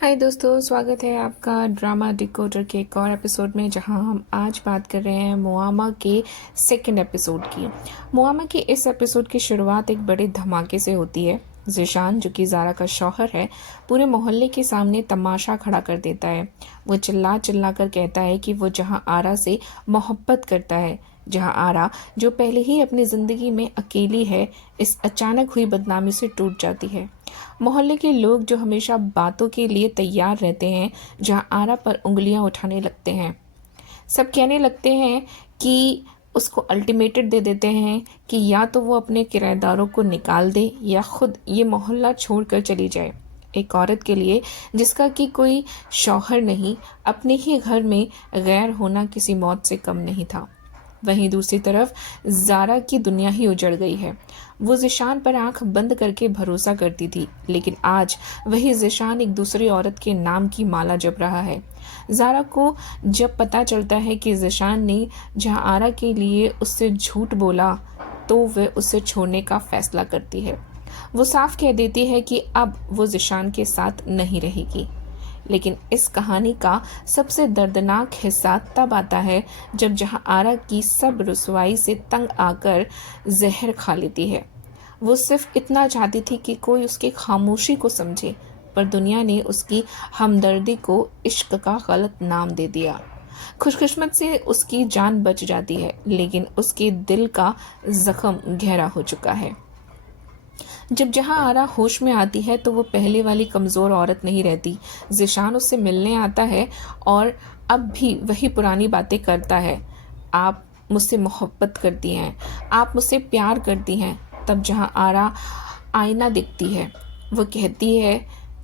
हाय दोस्तों, स्वागत है आपका ड्रामा डिकोडर के एक और एपिसोड में, जहां हम आज बात कर रहे हैं मुआमा के सेकंड एपिसोड की। मुआमा के इस एपिसोड की शुरुआत एक बड़े धमाके से होती है। ज़ीशान, जो कि ज़ारा का शौहर है, पूरे मोहल्ले के सामने तमाशा खड़ा कर देता है। वो चिल्ला चिल्ला कर कहता है कि वो जहां आरा से मोहब्बत करता है, जहां आरा, जो पहले ही अपनी ज़िंदगी में अकेली है, इस अचानक हुई बदनामी से टूट जाती है। मोहल्ले के लोग, जो हमेशा बातों के लिए तैयार रहते हैं, जहां आरा पर उंगलियां उठाने लगते हैं। सब कहने लगते हैं कि उसको अल्टीमेटम दे देते हैं कि या तो वो अपने किराएदारों को निकाल दे या खुद ये मोहल्ला छोड़कर चली जाए। एक औरत के लिए जिसका कि कोई शौहर नहीं, अपने ही घर में गैर होना किसी मौत से कम नहीं था। वहीं दूसरी तरफ ज़ारा की दुनिया ही उजड़ गई है। वो ज़ीशान पर आंख बंद करके भरोसा करती थी, लेकिन आज वही ज़ीशान एक दूसरी औरत के नाम की माला जप रहा है। ज़ारा को जब पता चलता है कि ज़ीशान ने जहां आरा के लिए उससे झूठ बोला, तो वह उसे छोड़ने का फैसला करती है। वो साफ कह देती है कि अब वो ज़ीशान के साथ नहीं रहेगी। लेकिन इस कहानी का सबसे दर्दनाक हिस्सा तब आता है जब जहां आरा की सब रुसवाई से तंग आकर जहर खा लेती है। वो सिर्फ इतना चाहती थी कि कोई उसकी खामोशी को समझे, पर दुनिया ने उसकी हमदर्दी को इश्क का गलत नाम दे दिया। खुशकिस्मत से उसकी जान बच जाती है, लेकिन उसके दिल का जख्म गहरा हो चुका है। जब जहां आरा होश में आती है तो वो पहले वाली कमज़ोर औरत नहीं रहती। ज़ीशान उससे मिलने आता है और अब भी वही पुरानी बातें करता है। आप मुझसे मोहब्बत करती हैं, आप मुझसे प्यार करती हैं। तब जहां आरा आईना दिखती है, वो कहती है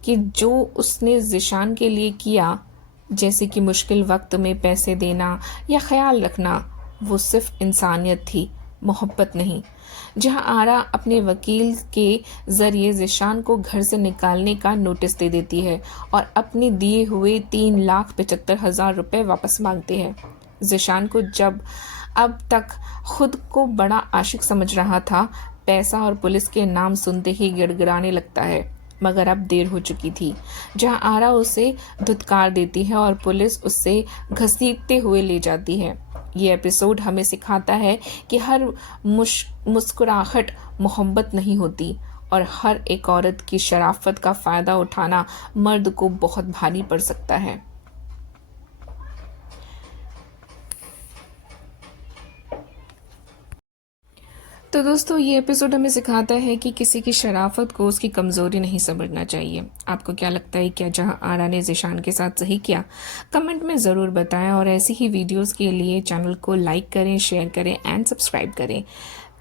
कि जो उसने ज़ीशान के लिए किया, जैसे कि मुश्किल वक्त में पैसे देना या ख्याल रखना, वो सिर्फ इंसानियत थी, मोहब्बत नहीं। जहां आरा अपने वकील के जरिए ज़ीशान को घर से निकालने का नोटिस दे देती है और अपने दिए हुए 3,75,000 रुपये वापस मांगती है। ज़ीशान को, जब अब तक खुद को बड़ा आशिक समझ रहा था, पैसा और पुलिस के नाम सुनते ही गिड़गिड़ाने लगता है। मगर अब देर हो चुकी थी। जहां आरा उसे धुतकार देती है और पुलिस उससे घसीटते हुए ले जाती है। ये एपिसोड हमें सिखाता है कि हर मुस्कुराहट मोहब्बत नहीं होती, और हर एक औरत की शराफत का फ़ायदा उठाना मर्द को बहुत भारी पड़ सकता है। तो दोस्तों, ये एपिसोड हमें सिखाता है कि किसी की शराफत को उसकी कमज़ोरी नहीं समझना चाहिए। आपको क्या लगता है, क्या जहां आरा ने ज़ीशान के साथ सही किया? कमेंट में ज़रूर बताएं, और ऐसी ही वीडियोस के लिए चैनल को लाइक करें, शेयर करें एंड सब्सक्राइब करें।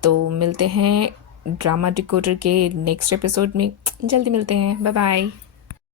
तो मिलते हैं ड्रामा डिकोडर के नेक्स्ट एपिसोड में। जल्दी मिलते हैं। Bye bye.